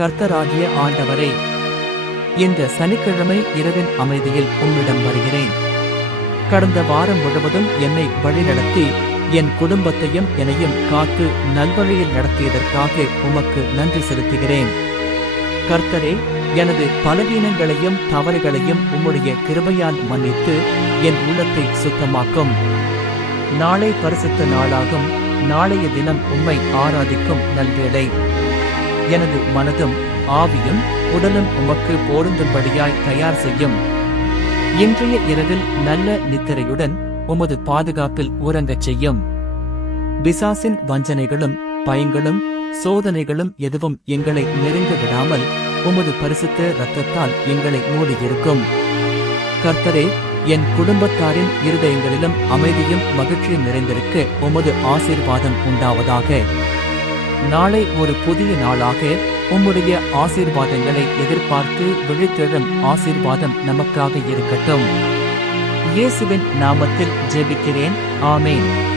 கர்த்தராகிய ஆண்டவரே இந்த சனிக்கிழமை இரவின் அமைதியில் உம்மிடம் வருகிறேன். கடந்த வாரம் முழுவதும் என்னை வழிநடத்தி என் குடும்பத்தையும் என்னையும் காத்து நல்வழியில் நடத்தியதற்காக உமக்கு நன்றி செலுத்துகிறேன். கர்த்தரே எனது பலவீனங்களையும் தவறுகளையும் உம்முடைய கிருபையால் மன்னித்து என் உள்ளத்தை சுத்தமாக்கும். நாளை பரிசுத்த நாளாகும். நாளைய தினம் உம்மை ஆராதிக்கும் நல்வேளை. எனது மனதும் ஆவியும் உடலும் உமக்கு பொருந்தும்படியாய் தயார் செய்யும். இன்றைய இரவில் நல்ல நித்திரையுடன் உமது பாதுகாப்பில் உறங்கச் செய்யும். பிசாசின் வஞ்சனைகளும் பயங்களும் சோதனைகளும் எதுவும் எங்களை நெருங்க விடாமல் உமது பரிசுத்த இரத்தத்தால் எங்களை மூடியிருக்கும். கர்த்தரே என் குடும்பத்தாரின் இருதயங்களிலும் அமைதியும் மகிழ்ச்சியும் நிறைந்திருக்க உமது ஆசீர்வாதம் உண்டாவதாக. நாளை ஒரு புதிய நாளாக உம்முடைய ஆசீர்வாதங்களை எதிர்பார்த்து விழித்தெழும் ஆசீர்வாதம் நமக்காக இருக்கட்டும். இயேசுவின் நாமத்தில் ஜெபிக்கிறேன். ஆமேன்.